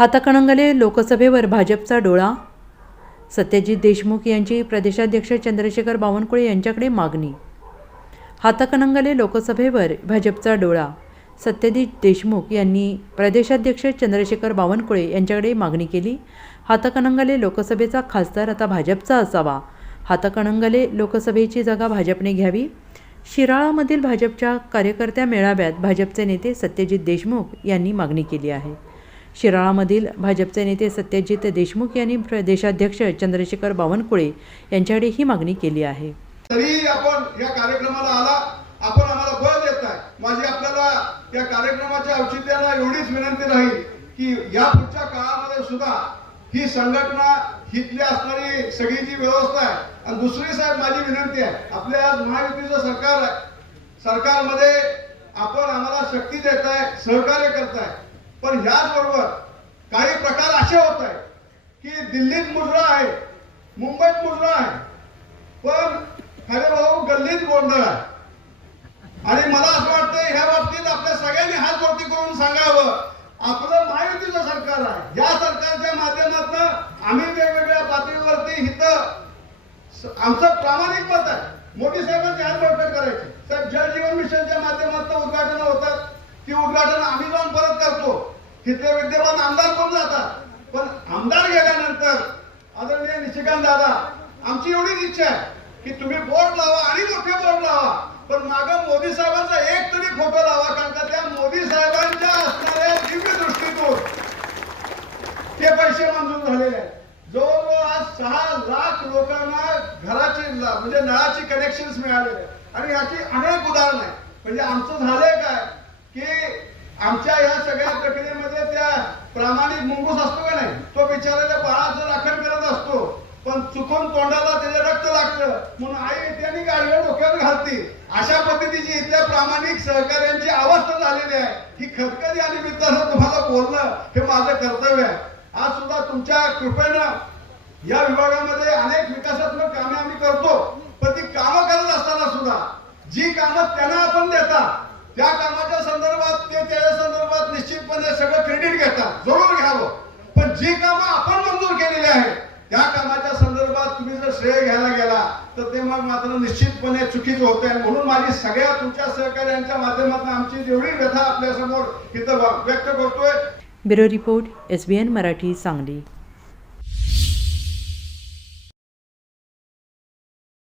हातकणंगले लोकसभेवर भाजपचा डोळा? सत्यजित देशमुख यांची प्रदेशाध्यक्ष चंद्रशेखर बावनकुळे यांच्याकडे मागणी. हातकणंगले लोकसभेवर भाजपचा डोळा. सत्यजित देशमुख यांनी प्रदेशाध्यक्ष चंद्रशेखर बावनकुळे यांच्याकडे मागणी केली. हातकणंगले लोकसभेचा खासदार आता भाजपचा असावा. हातकणंगले लोकसभेची जागा भाजपने घ्यावी. शिराळामधील भाजपच्या कार्यकर्त्या मेळाव्यात भाजपचे नेते सत्यजित देशमुख यांनी मागणी केली आहे. शिराळामधील भाजपचे नेते सत्यजित देशमुख यांनी प्रदेशाध्यक्ष चंद्रशेखर बावनकुळे यांच्याकडे ही मागणी केली आहे. तरीही आपण या कार्यक्रमाला आला आपण आम्हाला बळ देत आहे माझी आपल्याला या कार्यक्रमाच्या औचित्याला एवढीच विनंती राहील की या पुढच्या काळामध्ये सुद्धा ही संघटना हितली असणारी सगळी जी व्यवस्था आहे आणि दुसरी साहेब माझी विनंती आहे आपल्या आज महायुतीचं सरकार आहे. सरकारमध्ये आपण आम्हाला शक्ती देत आहे सहकार्य करताय. पण ह्याचबरोबर काही प्रकार असे होत आहे की दिल्लीत मुजरा आहे मुंबईत मुजरा आहे पण खरे भाऊ गल्लीत गोंधळ आहे. आणि मला असं वाटतं ह्या बाबतीत आपल्या सगळ्यांनी हात वरती करून सांगावं. आपलं महायुतीचं सरकार आहे. या सरकारच्या माध्यमातून आम्ही वेगवेगळ्या पातळीवरती इथं आमचं प्रामाणिक मत आहे. मोठी साहेबांची हात बळकट करायची. साहेब जल जीवन मिशनच्या माध्यमातून उद्घाटन होतात ती उद्घाटन आम्ही जाऊन परत करतो. तिथले विद्यमान आमदार कोण जातात. पण आमदार गेल्यानंतर आदरणीय निशिकांत दादा आमची एवढीच इच्छा आहे की तुम्ही बोर्ड लावा आणि मोठे बोर्ड लावा. पण माग मोदी साहेबांचा एक तरी फोटो लावा कारण का त्या मोदी साहेबांच्या असणाऱ्या दिव्य दृष्टीतून ते पैसे मंजूर झालेले आहेत. जवळजवळ आज सहा लाख लोकांना घराची म्हणजे नळाची कनेक्शन मिळालेले आणि याची अनेक उदाहरण आहे म्हणजे आमचं झालंय काय? आमच्या या सगळ्या प्रक्रियेमध्ये त्या प्रामाणिक मुंगूस असतो का नाही? तो बिचाराच्या बाळाचं राखण करत असतो. पण चुकून तोंडाला त्याचं रक्त लागतं. म्हणून आई त्यांनी आणि डोक्यावर घालते. अशा पद्धतीची इथल्या प्रामाणिक सहकार्यांची अवस्था झालेली आहे. ही खतखरी आणि मित्रांनो तुम्हाला बोलणं हे माझं कर्तव्य आहे. आज सुद्धा तुमच्या कृपेनं या विभागामध्ये अनेक विकासात्मक कामे आम्ही करतो. पण ती कामं करत असताना सुद्धा जी कामं त्यांना आपण देता त्या कामाच्या संदर्भात ते त्या संदर्भात निश्चितपणे सगळं क्रेडिट घेतात जरूर घ्यावं. पण जी कामं आपण मंजूर केलेली आहे त्या कामाच्या संदर्भात तुम्ही जर श्रेय घ्यायला गेला तर ते मग मात्र निश्चितपणे चुकीचं होत आहे म्हणून माझी सगळ्या तुमच्या सहकार्यांच्या माध्यमातून आमची जेवढी व्यथा आपल्यासमोर इथं व्यक्त करतोय. Bureau report S B N Marathi Sangli.